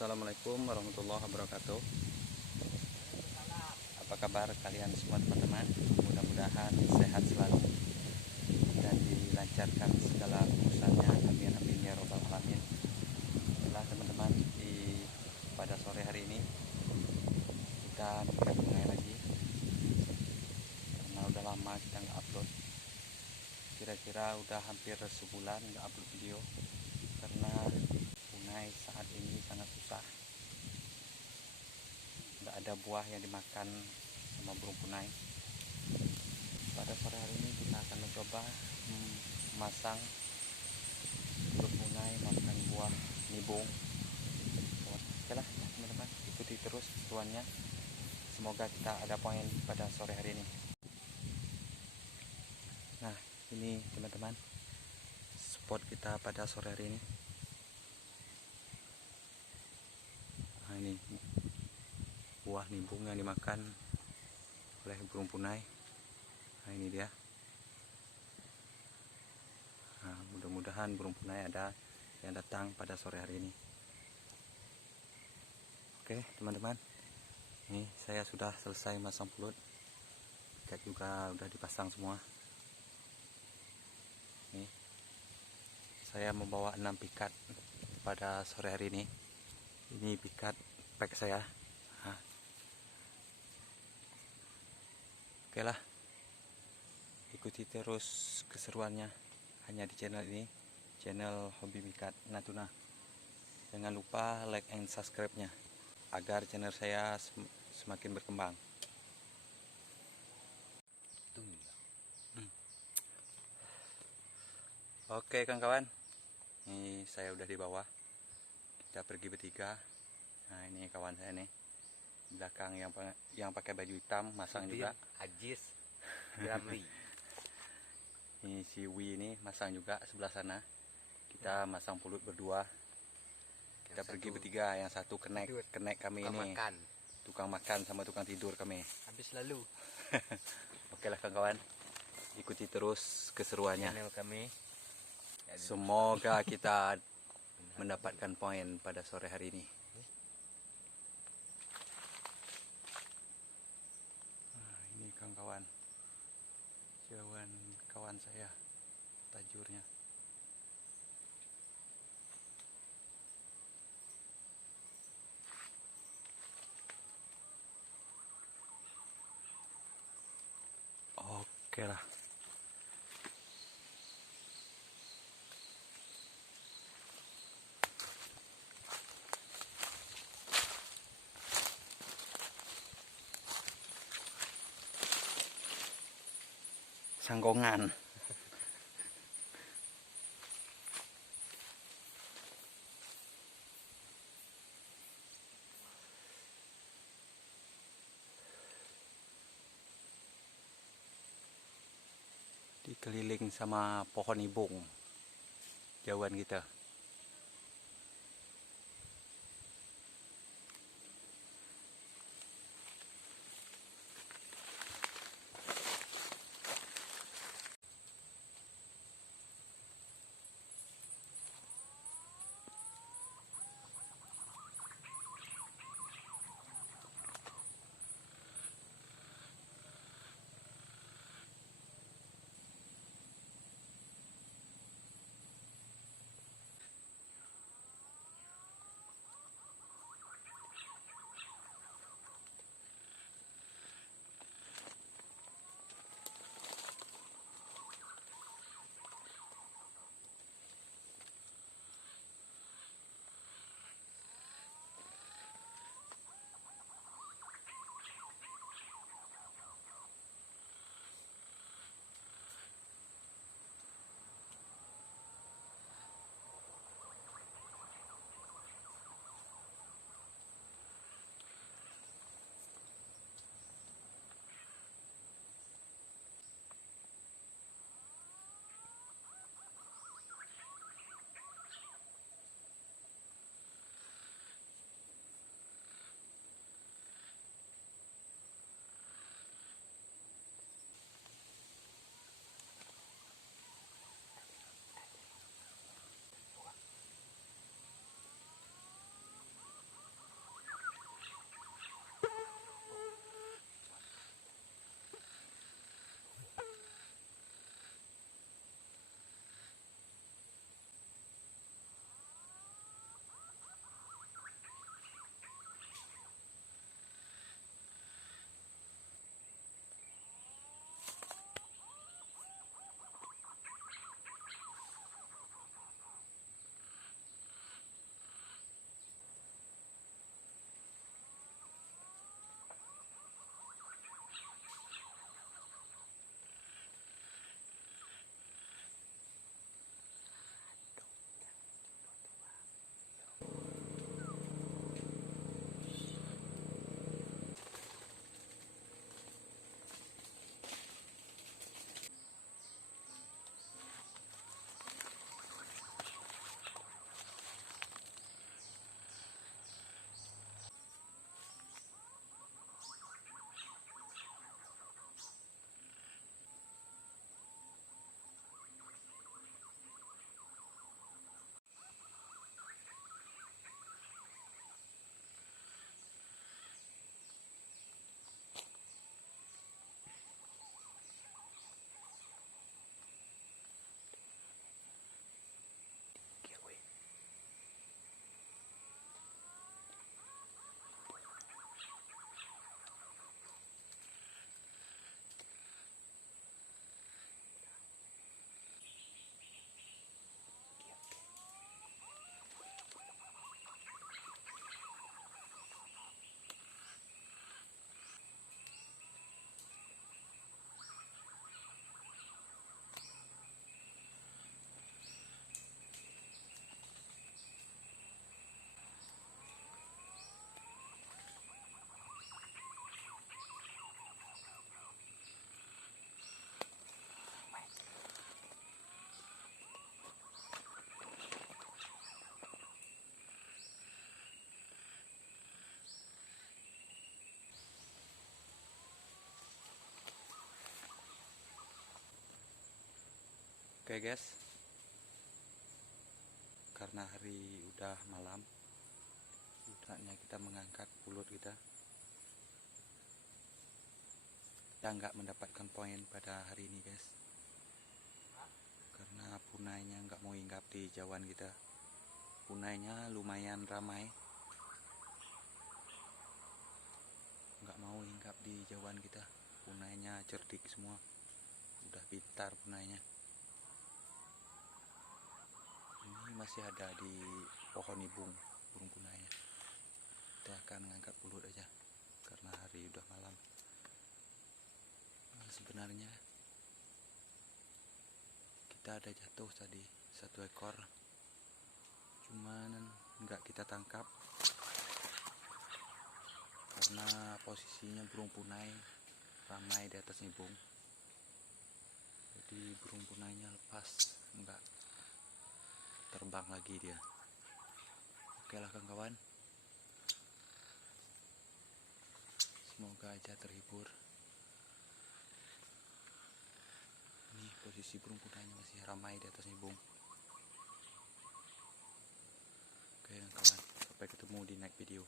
Assalamualaikum warahmatullahi wabarakatuh. Apa kabar kalian semua teman-teman? Mudah-mudahan sehat selalu dan dilancarkan segala urusannya. Amin amin ya robbal alamin. Baiklah teman-teman, pada sore hari ini kita melihat sungai lagi karena udah lama kita nggak upload. Kira-kira udah hampir sebulan nggak upload video karena punai saat ini sangat susah. Nggak ada buah yang dimakan sama burung punai. Pada sore hari ini kita akan mencoba memasang burung punai makan buah nibung. Oke lah teman-teman, ikuti terus keseruannya. Semoga kita ada poin pada sore hari ini. Nah ini teman-teman, spot kita pada sore hari ini. Nah ini buah nibung yang dimakan oleh burung punai. Nah ini dia. Nah, mudah-mudahan burung punai ada yang datang pada sore hari ini. Oke teman-teman, ini saya sudah selesai masang pulut. Ikat juga udah dipasang semua. Nih, saya membawa 6 pikat pada sore hari ini. Ini pikat pack saya. Nah, oke lah, ikuti terus keseruannya hanya di channel ini, channel Hobi Mikat Natuna. Jangan lupa like and subscribe-nya agar channel saya semakin berkembang. Oke kawan-kawan, ini saya udah di bawah. Kita pergi bertiga. Nah ini kawan saya nih, belakang yang pakai baju hitam masang juga. Ajis Ramli. Ini si Wi ini masang juga sebelah sana. Kita masang pulut berdua. Kita pergi bertiga, yang satu kenek kami Tukang ini. makan. Tukang makan sama tukang tidur kami. Habis lalu. Oke lah kawan-kawan, ikuti terus keseruannya. Channel kami. Semoga kita mendapatkan poin pada sore hari ini. Nah, ini kawan-kawan, jauhan kawan saya, tajurnya. Oke lah. Sanggongan. Dikeliling sama pohon nibung jauhan kita. Oke guys, karena hari udah malam, saatnya kita mengangkat pulut kita. Kita nggak mendapatkan poin pada hari ini guys, karena punainya nggak mau hinggap di jauhan kita. Punainya lumayan ramai, nggak mau hinggap di jauhan kita. Punainya cerdik semua, udah pintar punainya. Ini masih ada di pohon ibung burung punainya. Kita akan mengangkat pulut aja karena hari udah malam. Sebenarnya kita ada jatuh tadi satu ekor, cuman nggak kita tangkap karena posisinya burung punai ramai di atas ibung. Jadi burung punainya lepas, nggak terbang lagi dia. Oke lah kawan-kawan, semoga aja terhibur. Ini posisi burung punainya masih ramai di atas ibung. Oke kawan, sampai ketemu di next video.